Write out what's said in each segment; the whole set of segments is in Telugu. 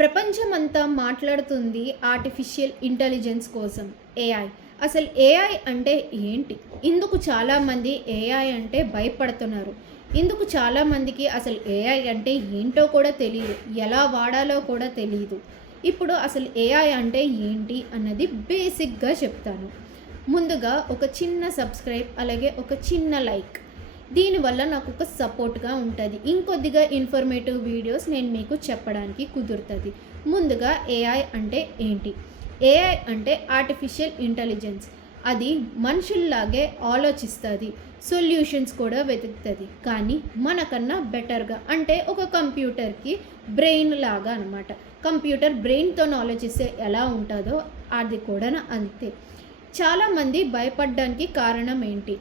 ప్రపంచమంతా మాట్లాడుతుంది ఆర్టిఫిషియల్ ఇంటెలిజెన్స్ కోసం, ఏఐ. అసలు ఏఐ అంటే ఏంటి? ఇందుకు చాలామంది ఏఐ అంటే భయపడుతున్నారు. ఇందుకు చాలామందికి అసలు ఏఐ అంటే ఏంటో కూడా తెలియదు. ఎలా వాడాలో కూడా తెలియదు. ఇప్పుడు అసలు ఏఐ అంటే ఏంటి అన్నది బేసిక్గా చెప్తాను. ముందుగా ఒక చిన్న సబ్స్క్రైబ్, అలాగే ఒక చిన్న లైక్. దీనివల్ల నాకు ఒక సపోర్ట్గా ఉంటుంది. ఇంకొద్దిగా ఇన్ఫర్మేటివ్ వీడియోస్ నేను మీకు చెప్పడానికి కుదురుతుంది. ముందుగా ఏఐ అంటే ఏంటి? ఏఐ అంటే ఆర్టిఫిషియల్ ఇంటెలిజెన్స్. అది మనుషుల్లాగే ఆలోచిస్తుంది, సొల్యూషన్స్ కూడా వెతుకుతుంది, కానీ మనకన్నా బెటర్గా. అంటే ఒక కంప్యూటర్కి బ్రెయిన్ లాగా అనమాట. కంప్యూటర్ బ్రెయిన్తో ఆలోచిస్తే ఎలా ఉంటుందో అది కూడా అంతే. చాలామంది భయపడడానికి కారణం ఏంటి?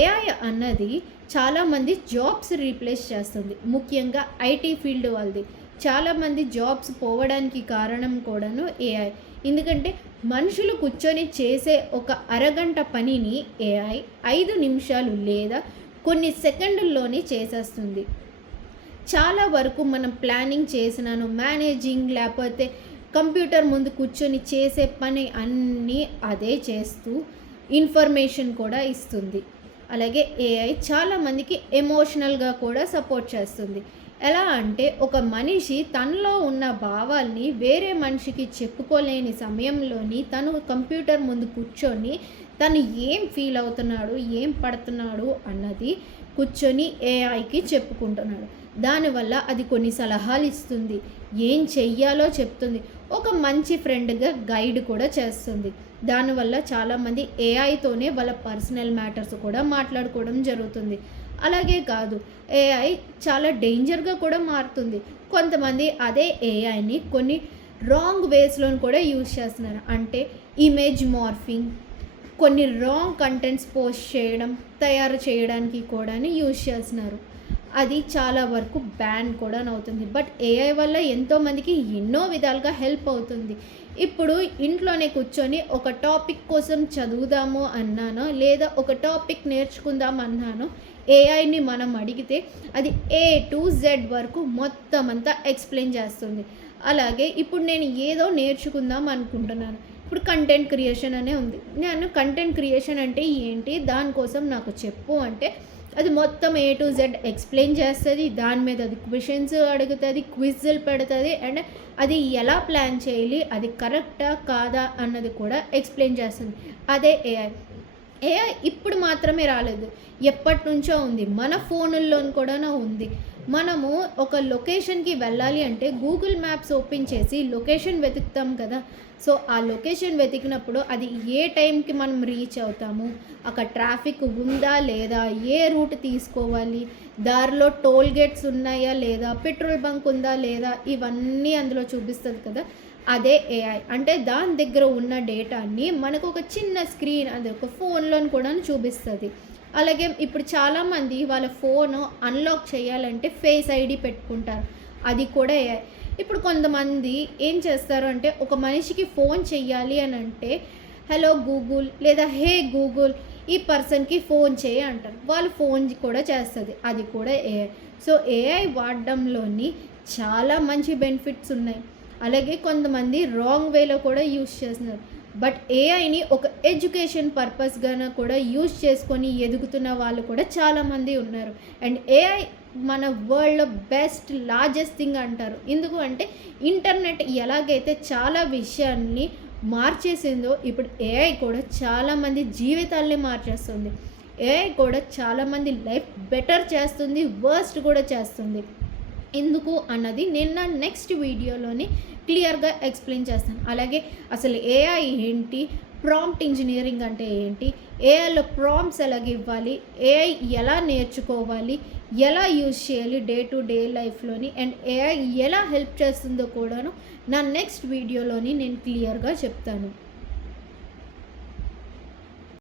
ఏఐ అన్నది చాలామంది జాబ్స్ రీప్లేస్ చేస్తుంది, ముఖ్యంగా ఐటీ ఫీల్డ్ వాళ్ళది. చాలామంది జాబ్స్ పోవడానికి కారణం కూడాను ఏఐ. ఎందుకంటే మనుషులు కూర్చొని చేసే ఒక అరగంట పనిని ఏఐ 5 నిమిషాలు లేదా కొన్ని సెకండ్ల్లోనే చేసేస్తుంది. చాలా వరకు మనం ప్లానింగ్ చేసినాను, మేనేజింగ్, లేకపోతే కంప్యూటర్ ముందు కూర్చొని చేసే పని అన్నీ అదే చేస్తూ ఇన్ఫర్మేషన్ కూడా ఇస్తుంది. అలాగే ఏఐ చాలామందికి ఎమోషనల్గా కూడా సపోర్ట్ చేస్తుంది. ఎలా అంటే ఒక మనిషి తనలో ఉన్న భావాల్ని వేరే మనిషికి చెప్పుకోలేని సమయంలోని తను కంప్యూటర్ ముందు కూర్చొని తను ఏం ఫీల్ అవుతున్నాడు, ఏం పడుతున్నాడు అన్నది కూర్చొని ఏఐకి చెప్పుకుంటున్నాడు. దానివల్ల అది కొన్ని సలహాలు ఇస్తుంది, ఏం చెయ్యాలో చెప్తుంది, ఒక మంచి ఫ్రెండ్గా గైడ్ కూడా చేస్తుంది. దానివల్ల చాలామంది ఏఐతోనే వాళ్ళ పర్సనల్ మ్యాటర్స్ కూడా మాట్లాడుకోవడం జరుగుతుంది. అలాగే కాదు, ఏఐ చాలా డేంజర్గా కూడా మారుతుంది. కొంతమంది అదే ఏఐని కొన్ని రాంగ్ వేస్లో కూడా యూజ్ చేస్తున్నారు. అంటే ఇమేజ్ మార్ఫింగ్, కొన్ని రాంగ్ కంటెంట్స్ పోస్ట్ చేయడం, తయారు చేయడానికి కూడా యూజ్ చేస్తున్నారు. అది చాలా వరకు బ్యాన్ కూడా అవుతుంది. బట్ ఏఐ వల్ల ఎంతోమందికి ఎన్నో విధాలుగా హెల్ప్ అవుతుంది. ఇప్పుడు ఇంట్లోనే కూర్చొని ఒక టాపిక్ కోసం చదువుదాము అన్నానో, లేదా ఒక టాపిక్ నేర్చుకుందాం అన్నానో, ఏఐని మనం అడిగితే అది A to Z వరకు మొత్తం అంతా ఎక్స్ప్లెయిన్ చేస్తుంది. అలాగే ఇప్పుడు నేను ఏదో నేర్చుకుందాం అనుకుంటున్నాను. ఇప్పుడు కంటెంట్ క్రియేషన్ అనే ఉంది. నేను కంటెంట్ క్రియేషన్ అంటే ఏంటి, దానికోసం నాకు చెప్పు అంటే అది మొత్తం A to Z ఎక్స్ప్లెయిన్ చేస్తుంది. దాని మీద అది క్వశ్చన్స్ అడుగుతుంది, క్విజ్లు పెడుతుంది, అండ్ అది ఎలా ప్లాన్ చేయాలి, అది కరెక్టా కాదా అన్నది కూడా ఎక్స్ప్లెయిన్ చేస్తుంది. అదే ఏఐ. ఏఐ ఇప్పుడు మాత్రమే రాలేదు, ఎప్పటి నుంచో ఉంది. మన ఫోనుల్లో కూడా ఉంది. మనము ఒక లొకేషన్కి వెళ్ళాలి అంటే గూగుల్ మ్యాప్స్ ఓపెన్ చేసి లొకేషన్ వెతుకుతాం కదా. సో ఆ లొకేషన్ వెతికినప్పుడు అది ఏ టైంకి మనం రీచ్ అవుతాము, అక్కడ ట్రాఫిక్ ఉందా లేదా, ఏ రూట్ తీసుకోవాలి, దారిలో టోల్ గేట్స్ ఉన్నాయా లేదా, పెట్రోల్ బంక్ ఉందా లేదా, ఇవన్నీ అందులో చూపిస్తుంది కదా. అదే ఏఐ. అంటే దాని దగ్గర ఉన్న డేటాని మనకు ఒక చిన్న స్క్రీన్, అది ఒక ఫోన్లో కూడా చూపిస్తుంది. అలాగే ఇప్పుడు చాలామంది వాళ్ళ ఫోను అన్లాక్ చేయాలంటే ఫేస్ ఐడి పెట్టుకుంటారు, అది కూడా ఏఐ. ఇప్పుడు కొంతమంది ఏం చేస్తారు అంటే ఒక మనిషికి ఫోన్ చెయ్యాలి అని అంటే హలో గూగుల్ లేదా హే గూగుల్ ఈ పర్సన్కి ఫోన్ చేయి అంటారు. వాళ్ళు ఫోన్ కూడా చేస్తుంది, అది కూడా ఏఐ. సో ఏఐ వాడడంలోని చాలా మంచి బెనిఫిట్స్ ఉన్నాయి. అలాగే కొంతమంది రాంగ్ వేలో కూడా యూజ్ చేస్తున్నారు. బట్ ఏఐని ఒక ఎడ్యుకేషన్ పర్పస్గాన కూడా యూజ్ చేసుకొని ఎదుగుతున్న వాళ్ళు కూడా చాలామంది ఉన్నారు. అండ్ ఏఐ మన వరల్డ్లో బెస్ట్ లార్జెస్ట్ థింగ్ అంటారు. ఎందుకు అంటే ఇంటర్నెట్ ఎలాగైతే చాలా విషయాన్ని మార్చేసిందో, ఇప్పుడు ఏఐ కూడా చాలామంది జీవితాల్ని మార్చేస్తుంది. ఏఐ కూడా చాలామంది లైఫ్ బెటర్ చేస్తుంది, వర్స్ట్ కూడా చేస్తుంది. ఎందుకు అన్నది నేను నా నెక్స్ట్ వీడియోలోని క్లియర్గా ఎక్స్ప్లెయిన్ చేస్తాను. అలాగే అసలు ఏఐ ఏంటి, ప్రాంప్ట్ ఇంజనీరింగ్ అంటే ఏంటి, ఏఐలో ప్రాంప్ట్స్ ఎలాగ ఇవ్వాలి, ఏఐ ఎలా నేర్చుకోవాలి, ఎలా యూజ్ చేయాలి డే టు డే లైఫ్లోని, అండ్ ఏఐ ఎలా హెల్ప్ చేస్తుందో కూడాను నా నెక్స్ట్ వీడియోలోని నేను క్లియర్గా చెప్తాను.